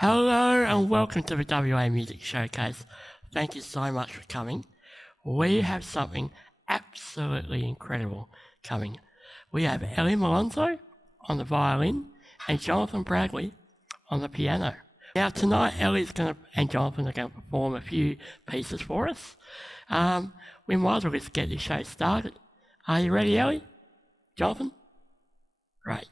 Hello and welcome to the WA Music Showcase. Thank you so much for coming. We have something absolutely incredible coming. We have Ellie Malonzo on the violin and Jonathan Bradley on the piano. Now tonight Ellie's and Jonathan are going to perform a few pieces for us. We might as well just get this show started. Are you ready, Ellie? Jonathan? Great.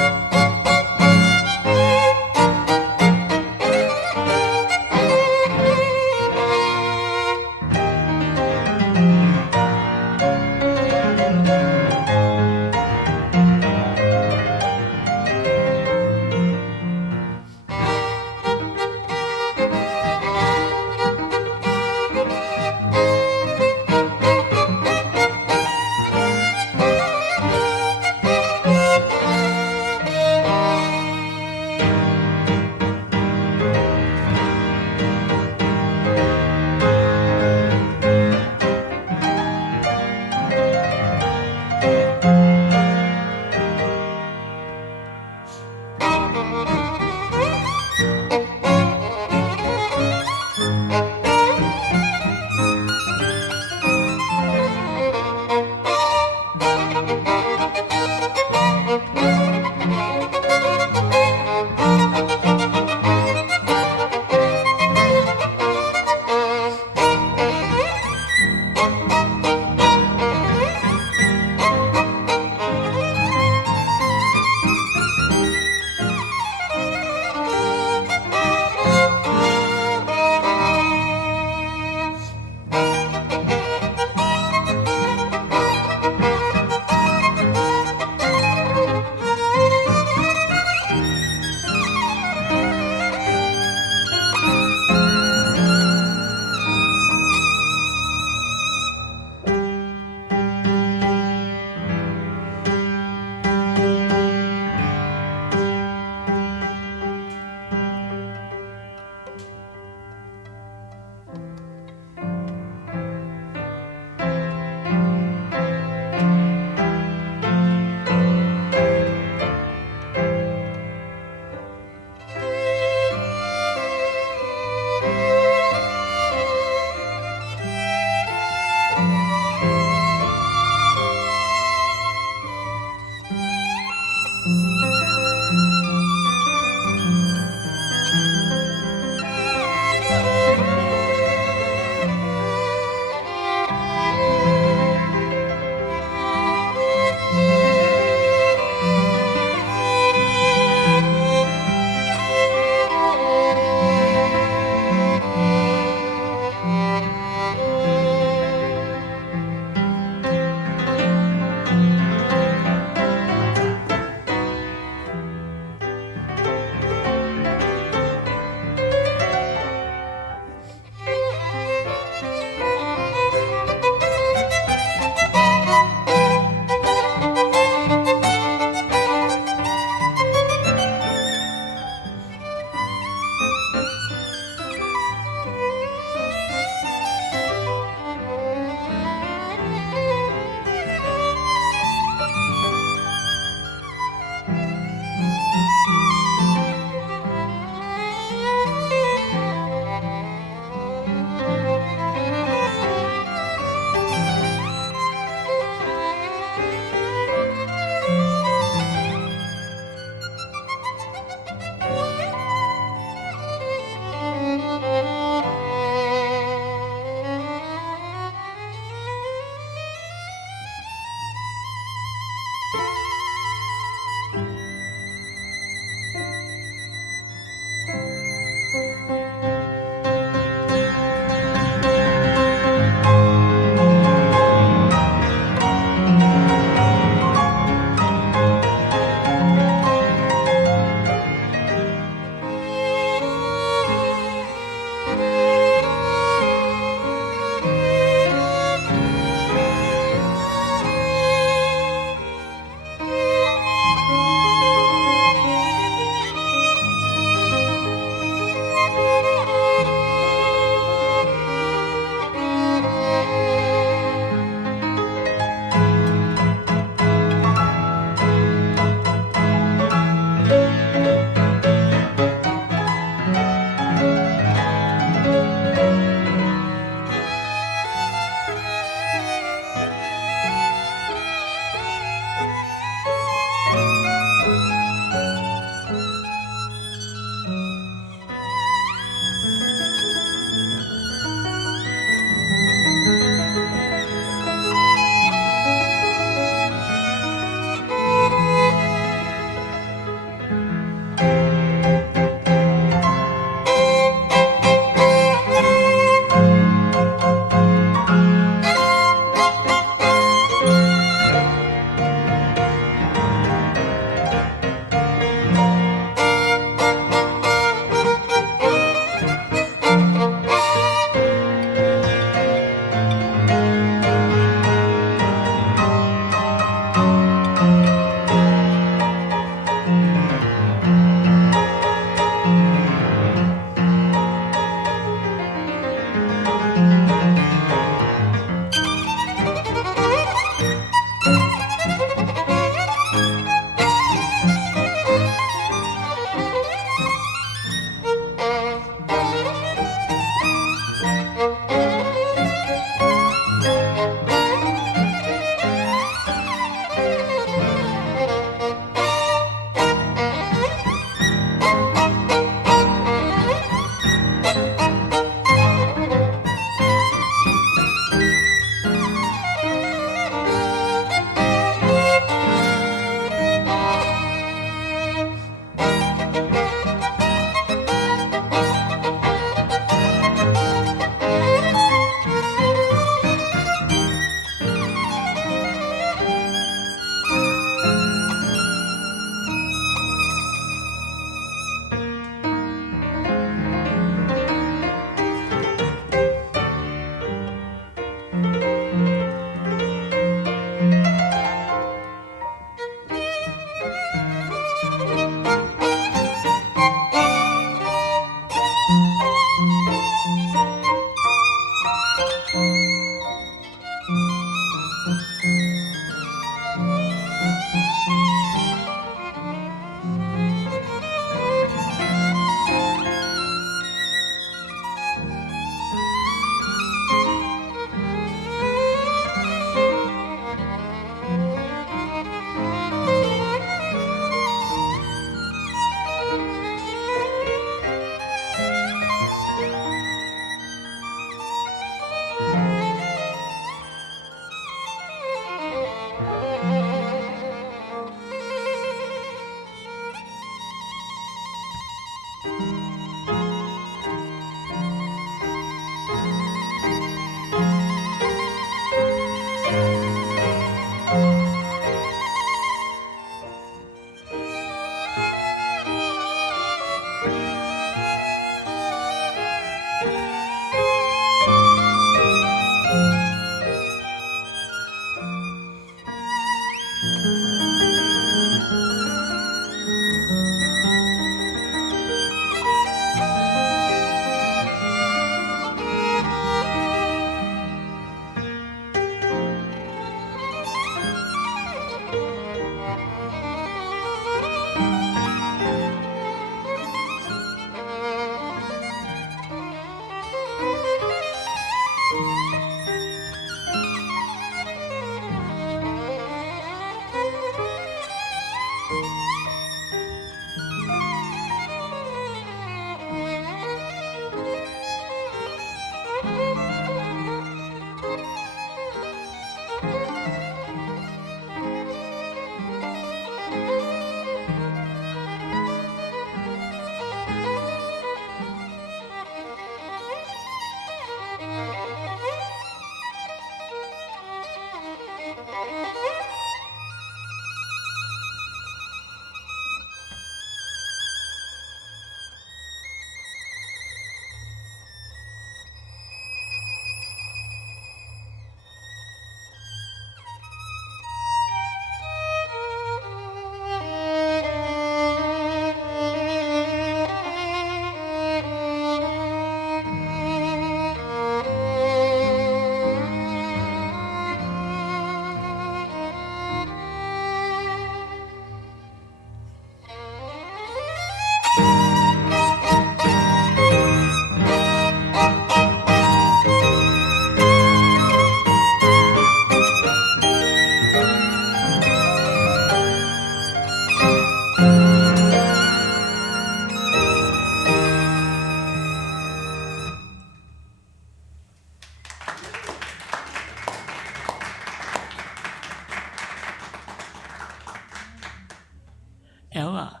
Ella,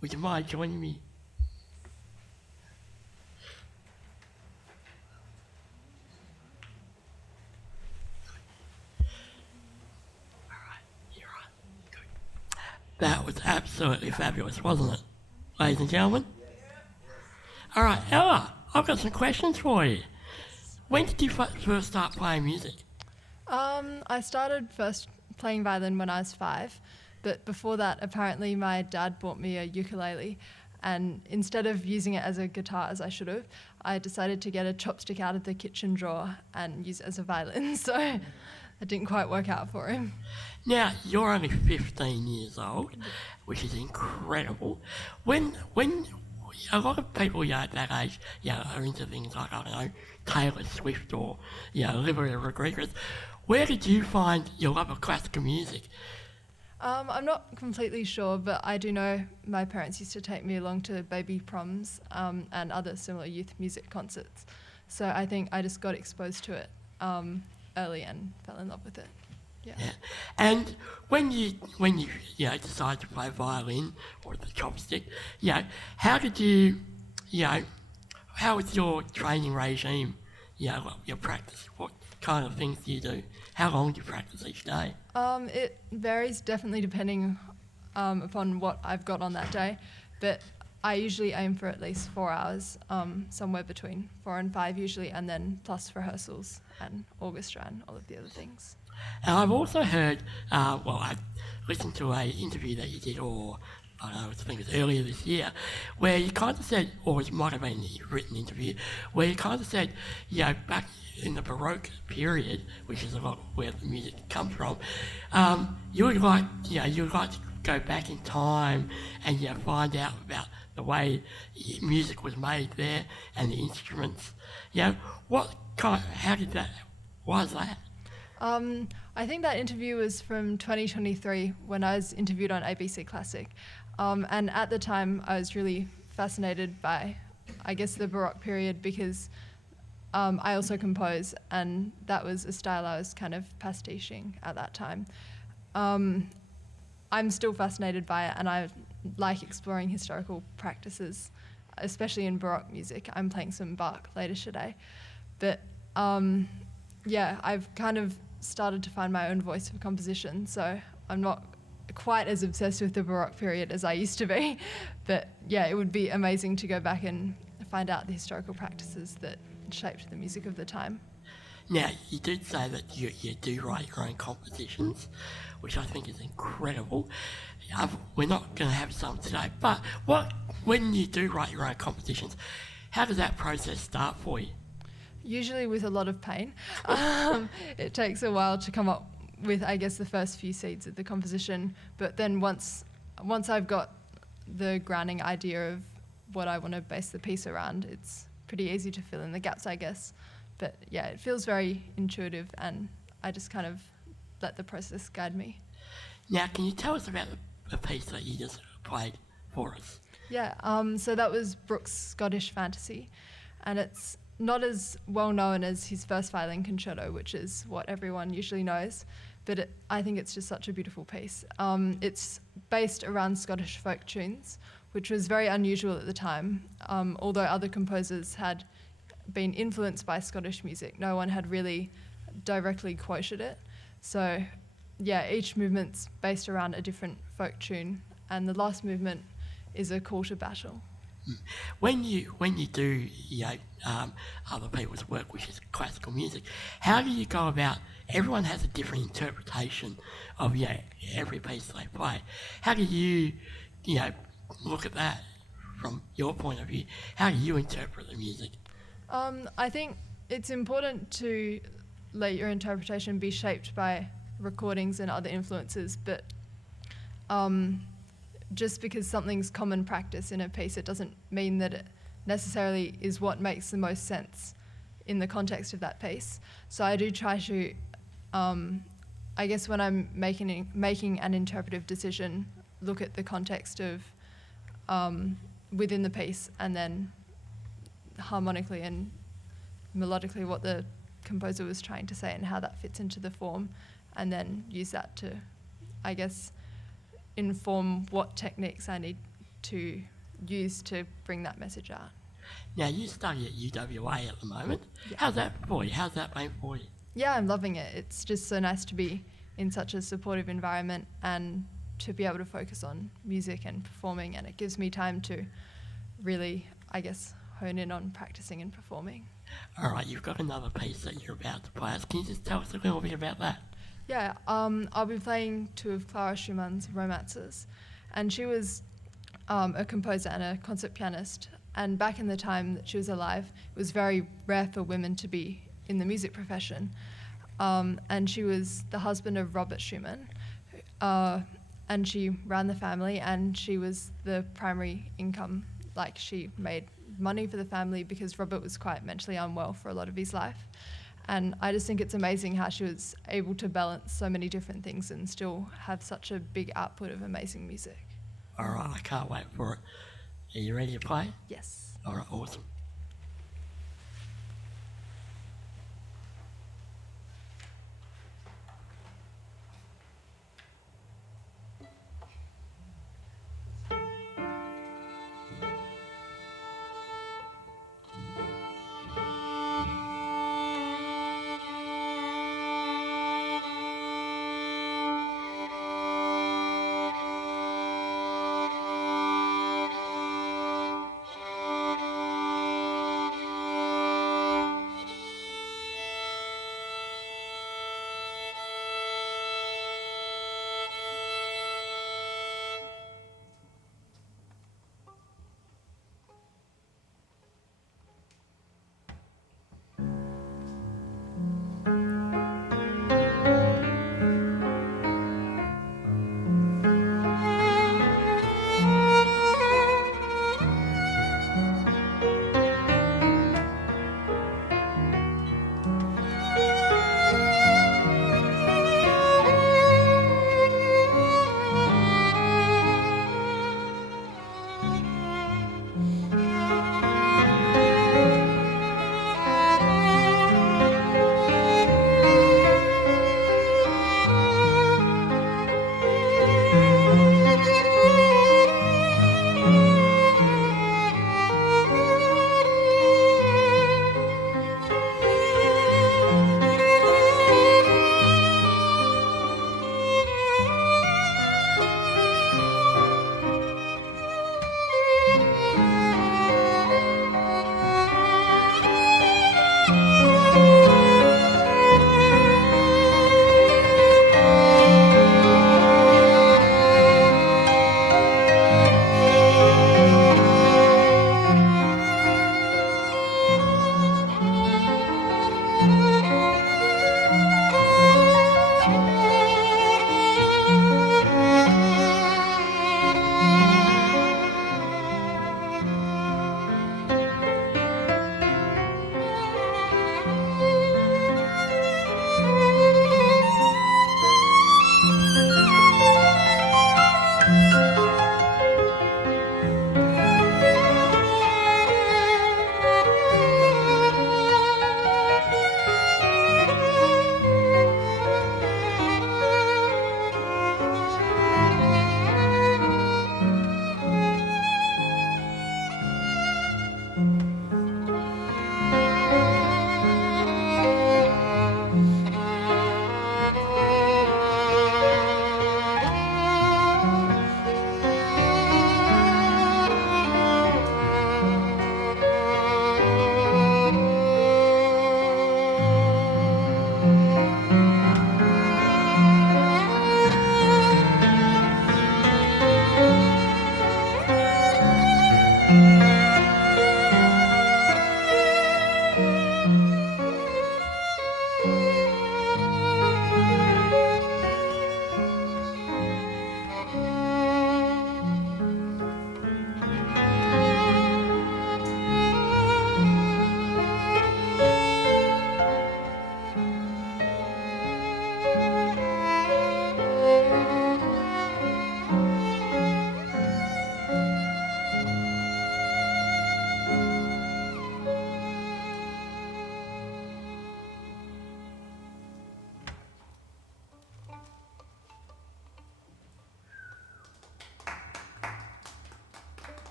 would you mind joining me? That was absolutely fabulous, wasn't it, ladies and gentlemen? All right, Ella, I've got some questions for you. When did you first start playing music? I started first playing violin when I was 5, but before that, apparently my dad bought me a ukulele, and instead of using it as a guitar as I should have, I decided to get a chopstick out of the kitchen drawer and use it as a violin, so it didn't quite work out for him. Now, you're only 15 years old, which is incredible. When a lot of people at that age, are into things like, I don't know, Taylor Swift or, Olivia Rodrigo, where did you find your love of classical music? I'm not completely sure, but I do know my parents used to take me along to baby proms and other similar youth music concerts. So I think I just got exposed to it early and fell in love with it. Yeah. And when you decided to play violin or the chopstick, how did you, how was your training regime? Your practice. What kind of things do you do? How long do you practice each day? It varies definitely depending upon what I've got on that day, but I usually aim for at least 4 hours, somewhere between 4 and 5 usually, and then plus rehearsals and orchestra and all of the other things. And I've also heard, I listened to an interview that you did, or I don't know, I think it was earlier this year, where you kind of said, or it might have been a written interview, where you kind of said, back in the Baroque period, which is a lot where the music comes from, you would like to go back in time and find out about the way music was made there and the instruments. How did that? Why is that? I think that interview was from 2023 when I was interviewed on ABC Classic. And at the time, I was really fascinated by, I guess, the Baroque period because I also compose, and that was a style I was kind of pastiching at that time. I'm still fascinated by it, and I like exploring historical practices, especially in Baroque music. I'm playing some Bach later today. But I've kind of started to find my own voice for composition, so I'm not quite as obsessed with the Baroque period as I used to be. But it would be amazing to go back and find out the historical practices that shaped the music of the time. Now, you did say that you do write your own compositions, which I think is incredible. We're not going to have some today, but when you do write your own compositions, how does that process start for you? Usually with a lot of pain. It takes a while to come up with, I guess, the first few seeds of the composition, but then once I've got the grounding idea of what I want to base the piece around, it's pretty easy to fill in the gaps, I guess. But it feels very intuitive, and I just kind of let the process guide me. Now, can you tell us about the piece that you just played for us? So that was Brooks' Scottish Fantasy, and it's not as well known as his first violin concerto, which is what everyone usually knows, but I think it's just such a beautiful piece. It's based around Scottish folk tunes, which was very unusual at the time. Although other composers had been influenced by Scottish music, no one had really directly quoted it. So each movement's based around a different folk tune, and the last movement is a call to battle. When you do other people's work, which is classical music, how do you go about? Everyone has a different interpretation of every piece they play. How do you look at that from your point of view? How do you interpret the music? I think it's important to let your interpretation be shaped by recordings and other influences, but just because something's common practice in a piece, it doesn't mean that it necessarily is what makes the most sense in the context of that piece. So I do try to, I guess when I'm making an interpretive decision, look at the context of within the piece, and then harmonically and melodically what the composer was trying to say and how that fits into the form, and then use that to, I guess, inform what techniques I need to use to bring that message out. Now, you study at UWA at the moment. Yeah. How's that for you? How's that been for you? Yeah, I'm loving it. It's just so nice to be in such a supportive environment and to be able to focus on music and performing, and it gives me time to really, I guess, hone in on practicing and performing. All right, you've got another piece that you're about to play us. Can you just tell us a little bit about that? Yeah, I'll be playing two of Clara Schumann's romances, and she was a composer and a concert pianist, and back in the time that she was alive, it was very rare for women to be in the music profession, and she was the husband of Robert Schumann, and she ran the family, and she was the primary income, like she made money for the family because Robert was quite mentally unwell for a lot of his life. And I just think it's amazing how she was able to balance so many different things and still have such a big output of amazing music. All right, I can't wait for it. Are you ready to play? Yes. All right, awesome.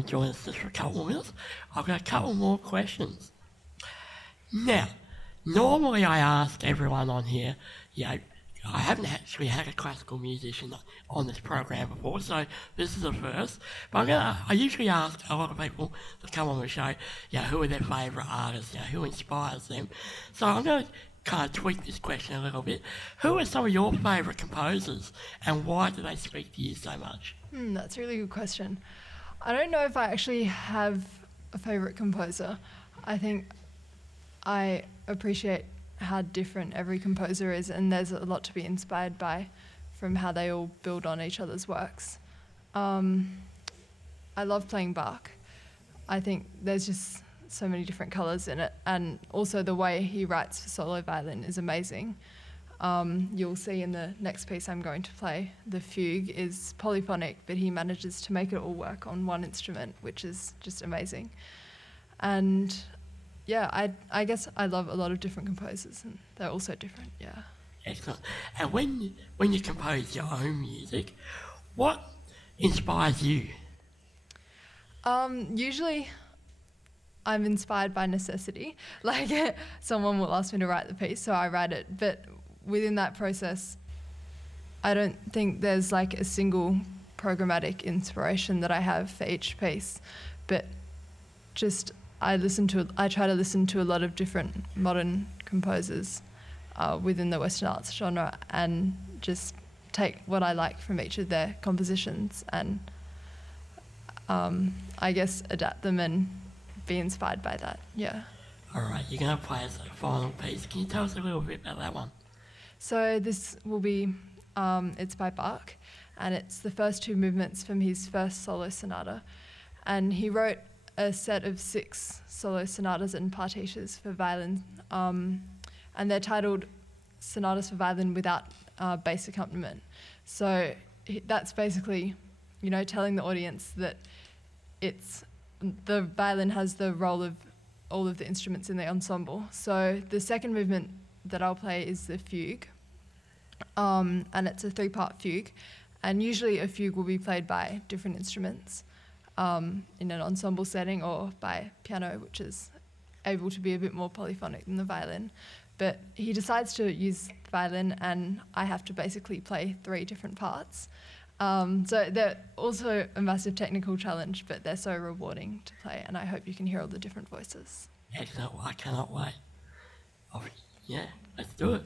come and join us just for a couple of minutes. I've got a couple more questions. Now, normally I ask everyone on here, I haven't actually had a classical musician on this program before, so this is a first. But I usually ask a lot of people that come on the show, who are their favourite artists, who inspires them. So I'm going to kind of tweak this question a little bit. Who are some of your favourite composers, and why do they speak to you so much? That's a really good question. I don't know if I actually have a favourite composer. I think I appreciate how different every composer is, and there's a lot to be inspired by from how they all build on each other's works. I love playing Bach. I think there's just so many different colours in it, and also the way he writes for solo violin is amazing. You'll see in the next piece I'm going to play, the fugue is polyphonic, but he manages to make it all work on one instrument, which is just amazing. And I guess I love a lot of different composers, and they're all so different, Excellent. And when you compose your own music, what inspires you? Usually I'm inspired by necessity. Like, someone will ask me to write the piece, so I write it. But within that process, I don't think there's like a single programmatic inspiration that I have for each piece, but just I try to listen to a lot of different modern composers within the Western arts genre, and just take what I like from each of their compositions and I guess adapt them and be inspired by that. All right, you're going to play us a final piece. Can you tell us a little bit about that one? So this will be, it's by Bach, and it's the first two movements from his first solo sonata, and he wrote a set of 6 solo sonatas and partitas for violin, and they're titled Sonatas for Violin Without Bass Accompaniment. So that's basically, telling the audience that the violin has the role of all of the instruments in the ensemble. So the second movement that I'll play is the fugue, and it's a 3-part fugue, and usually a fugue will be played by different instruments in an ensemble setting, or by piano, which is able to be a bit more polyphonic than the violin. But he decides to use the violin, and I have to basically play 3 different parts. So they're also a massive technical challenge, but they're so rewarding to play, and I hope you can hear all the different voices. Excellent. I cannot wait. Let's do it.